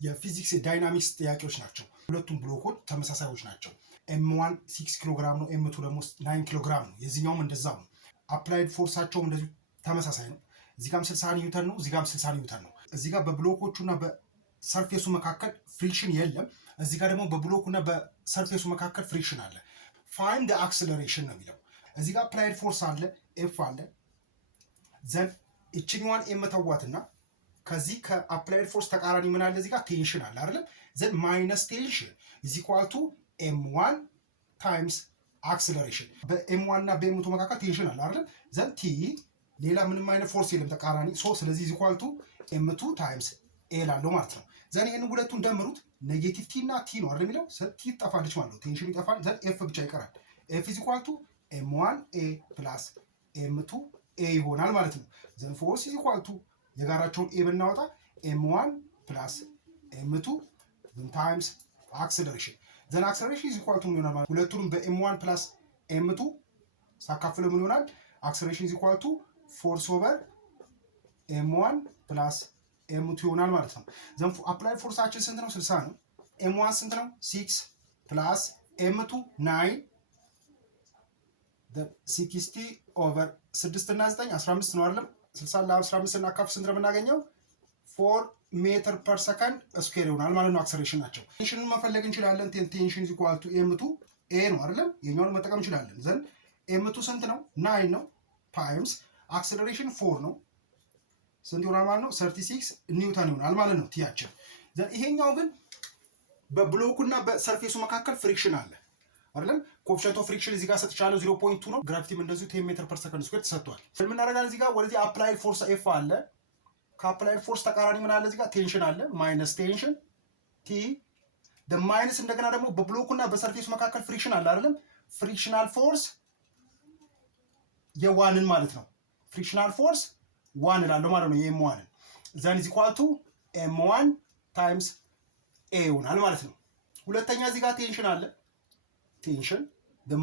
የፊዚክስ የዳይናሚክስ ጥያቄዎች ናቸው። ሁለቱም ብሎኮች ተመሳሳዮች ናቸው። ኤም1 6 ኪሎ ግራም ነው፣ ኤም2 ደግሞ 9 ኪሎ ግራም ነው። የዚህኛውም እንደዛው ነው። አፕላይድ ፎርሳቸውም እንደዚሁ ተመሳሳይ ነው። እዚህ ጋርም 60 ኒውተን ነው፣ እዚህ ጋርም 60 ኒውተን ነው። እዚህ ጋር በብሎኮቹና በሰርፌሱ መካከል ፍሪክሽን የለም። እዚህ ጋር ደግሞ በብሎኩና በሰርፌሱ መካከል ፍሪክሽን አለ። ፋይንድ አክስለሬሽን ነው የሚለው። እዚህ ጋር አፕላይድ ፎርስ አለ፣ ኤፍ አለ። ዘን እችኛዋን ኤም ተዋትና ከዚህ ከአፕላይድ ፎርስ ተቃራኒ ምን አለ? እዚህ ጋር ቴንሽን አለ አይደለም? ዘን ማይነስ ቴንሽን ኢዝ ኢኳል ቱ ኤም1 ታይምስ አክስለሬሽን። በኤም1 እና በኤም2 መካከል ቴንሽን አለ አይደለም? ዘን ቲ ሌላ ምንም አይነት ፎርስ የለም ተቃራኒ። ስለዚህ ኢዝ ኢኳል ቱ ኤም2 ታይምስ ኤ ላለው ማለት ነው። ዘን ይሄን ሁለቱን ደምሩት፣ ኔጌቲቭ ቲ እና ቲ ነው አይደል የሚለው? ቲ ትጠፋለች ማለት ነው፣ ቴንሽን ይጠፋል። ዘን ኤፍ ብቻ ይቀራል። ኤፍ ኢዝ ኢኳል ቱ ኤም1 ኤ ፕላስ ኤም2 ኤ ይሆናል ማለት ነው። ዘን ፎርስ ኢዝ ኢኳል ቱ የጋራቸውን ኤ ብናወጣ ኤም1 ፕላስ ኤም2 ታይምስ አክስለሬሽን። ዘን አክስለሬሽን ኢዝ ኢኳል ቱ ምን ይሆናል ማለት ሁለቱንም በኤም1 ፕላስ ኤም2 ሳካፍለው ምን ይሆናል? አክስለሬሽን ኢዝ ኢኳል ቱ ፎርስ ኦቨር ኤም1 ፕላስ ኤም2 ይሆናል ማለት ነው። ዘን አፕላይድ ፎርሳችን ስንት ነው? 60 ነው። ኤም1 ስንት ነው? 6 ፕላስ ኤም2 9 60 ኦቨር 6 እና 9 15 ነው አይደለም? 60 ለ15 እናካፍ ስንት ነው የምናገኘው? 4 ሜትር ፐር ሰከንድ ስኩዌር ይሆናል ማለት ነው። አክሰሌሬሽን ናቸው። ቴንሽንን መፈለግ እንችላለን። ቴንሽን ኢዝ ኢኳል ቱ ኤም2 ኤ ነው አይደለም? የኛውን መጠቀም እንችላለን። ዘን ኤም2 ስንት ነው? 9 ነው ታይምስ አክሰሌሬሽን 4 ነው። ስንት ይሆናል ማለት ነው? 36 ኒውተን ይሆናል ማለት ነው ቲያችን። ዘን ይሄኛው ግን በብሎኩና በሰርፌሱ መካከል ፍሪክሽን አለ አይደለም? ኮኤፊሽንት ኦፍ ፍሪክሽን እዚህ ጋር ሰጥቻለሁ 0.2 ነው። ግራቪቲም እንደዚሁ 10 ሜትር ፐር ሰከንድ ስኩዌር ተሰጥቷል። ምን እናደርጋለን? እዚህ ጋር ወደዚህ አፕላይድ ፎርስ ኤፍ አለ። ከአፕላይድ ፎርስ ተቃራኒ ምን አለ? እዚህ ጋር ቴንሽን አለ፣ ማይነስ ቴንሽን ቲ። ማይነስ እንደገና ደግሞ በብሎኩና በሰርፌሱ መካከል ፍሪክሽን አለ አይደለም? ፍሪክሽናል ፎርስ የዋንን ማለት ነው። ፍሪክሽናል ፎርስ ዋን እላለሁ ማለት ነው፣ የኤም ዋንን። ዘን ኢዝ ኢኳል ቱ ኤም1 ታይምስ ኤ ይሆናል ማለት ነው። ሁለተኛ እዚህ ጋር ቴንሽን አለ። ቴንሽን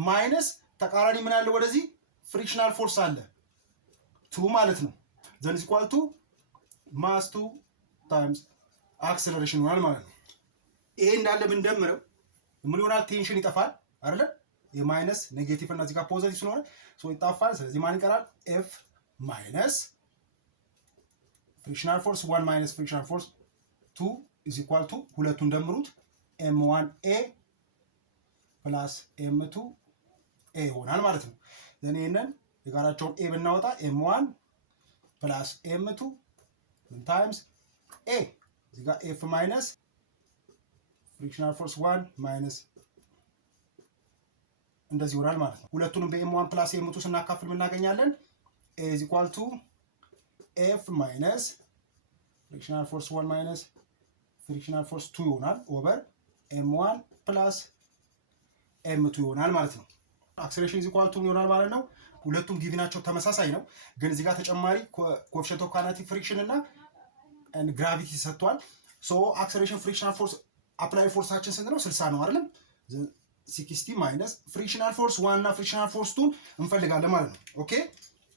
ማይነስ ተቃራኒ ምን አለ? ወደዚህ ፍሪክሽናል ፎርስ አለ 2 ማለት ነው። ዘን ኢዝ ኢኳል ቱ ማስ 2 ታይምስ አክሰለሬሽን ይሆናል ማለት ነው። ይሄ እንዳለ ብንደምረው ምን ይሆናል? ቴንሽን ይጠፋል አይደለ? የማይነስ ኔጌቲቭ እና እዚህ ጋር ፖዚቲቭ ስለሆነ ይጠፋል። ስለዚህ ማን ይቀራል? ኤፍ ማይነስ ፍሪክሽናል ፎርስ 1 ማይነስ ፍሪክሽናል ፎርስ 2 ኢዝ ኢኳል ቱ ሁለቱን ደምሩት ኤም1 ኤ ፕላስ ኤም2 ኤ ይሆናል ማለት ነው። ዘን ይሄንን የጋራቸውን ኤ ብናወጣ ኤም1 ፕላስ ኤም2 ታይምስ ኤ እዚህ ጋር ኤፍ ማይነስ ፍሪክሽናል ፎርስ 1 ማይነስ እንደዚህ ይሆናል ማለት ነው። ሁለቱንም በኤም1 ፕላስ ኤም2 ስናካፍል እናገኛለን ኤ ኢዝ ኢኳል ቱ ኤፍ ማይነስ ፍሪክሽናል ፎርስ 1 ማይነስ ፍሪክሽናል ፎርስ 2 ይሆናል ኦቨር ኤም1 ፕላስ ኤም2 ይሆናል ማለት ነው። አክሰሌሬሽን ኢዝ ኢኳል ቱ ይሆናል ማለት ነው። ሁለቱም ጊቪናቸው ተመሳሳይ ነው፣ ግን እዚህ ጋር ተጨማሪ ኮኤፊሽንት ኦፍ ካይኔቲክ ፍሪክሽን እና ግራቪቲ ሰጥቷል። ሶ አክሰሌሬሽን ፍሪክሽናል ፎርስ አፕላይድ ፎርሳችን ስንት ነው? 60 ነው አይደለም? 60 ማይነስ ፍሪክሽናል ፎርስ 1 እና ፍሪክሽናል ፎርስ 2 እንፈልጋለን ማለት ነው። ኦኬ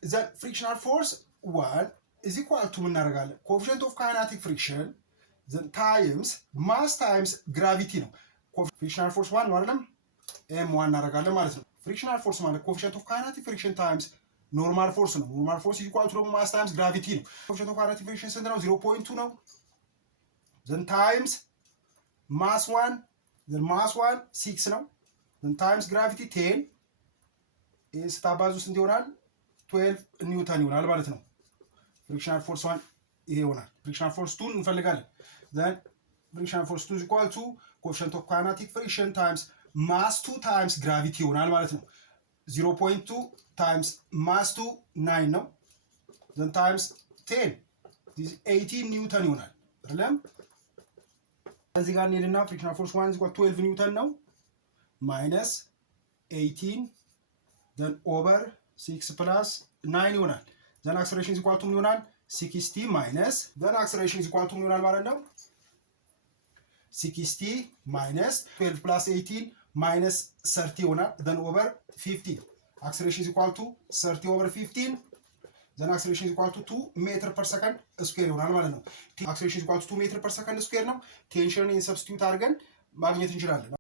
ዘ ፍሪክሽናል ፎርስ 1 ኢዝ ኢኳል ቱ ምን እናደርጋለን? ኮኤፊሽንት ኦፍ ካይኔቲክ ፍሪክሽን ታይምስ ማስ ታይምስ ግራቪቲ ነው። ፍሪክሽናል ፎርስ 1 ነው አይደለም? ኤም1 እናደርጋለን ማለት ነው። ፍሪክሽናል ፎርስ ማለት ኮኤፊሽንት ኦፍ ካይኔቲክ ፍሪክሽን ታይምስ ኖርማል ፎርስ ነው። ኖርማል ፎርስ ኢዝ ኢኳል ቱ ደግሞ ማስ ታይምስ ግራቪቲ ነው። ኮኤፊሽንት ኦፍ ካይኔቲክ ፍሪክሽን ስንት ነው? 0.2 ነው። ዘን ታይምስ ማስ 1 ዘን ማስ 1 6 ነው። ዘን ታይምስ ግራቪቲ 10 ስታባዙ ስንት ይሆናል? 12 ኒውተን ይሆናል ማለት ነው። ፍሪክሽናል ፎርስ 1 ይሄ ይሆናል። ፍሪክሽናል ፎርስ 2 እንፈልጋለን። ዘን ፍሪክሽናል ፎርስ 2 ኢዝ ኢኳል ቱ ኮኤፊሽንት ኦፍ ካይኔቲክ ፍሪክሽን ታይምስ ማስ 2 ታይምስ ግራቪቲ ይሆናል ማለት ነው። 0.2 ታይምስ ማስ 2 9 ነው። ዘን ታይምስ 10 18 ኒውተን ይሆናል አይደለም? እዚህ ጋር እንሄድና ፍሪክሽናል ፎርስ 1 ኢዝ ኢኳል 12 ኒውተን ነው ማይነስ 18 ዘን ኦቨር 6 ፕላስ 9 ይሆናል። ዘን አክሰሌሬሽን ኢዝ ኢኳል ቱ ምን ይሆናል? 60 ማይነስ ዘን አክሰሌሬሽን ኢዝ ኢኳል ቱ ምን ይሆናል ማለት ነው? 60 ማይነስ 12 ፕላስ 18 ማይነስ 30 ይሆናል። ዘን ኦቨር 15 አክሰሌሬሽን ኢዝ ኢኳል ቱ 30 ኦቨር 15 ዘን አክሰሌሬሽን ኢዝ ኢኳል ቱ 2 ሜትር ፐር ሰከንድ ስኩዌር ይሆናል ማለት ነው። አክሰሌሬሽን ኢዝ ኢኳል ቱ 2 ሜትር ፐር ሰከንድ ስኩዌር ነው። ቴንሽንን ሰብስቲዩት አድርገን ማግኘት እንችላለን።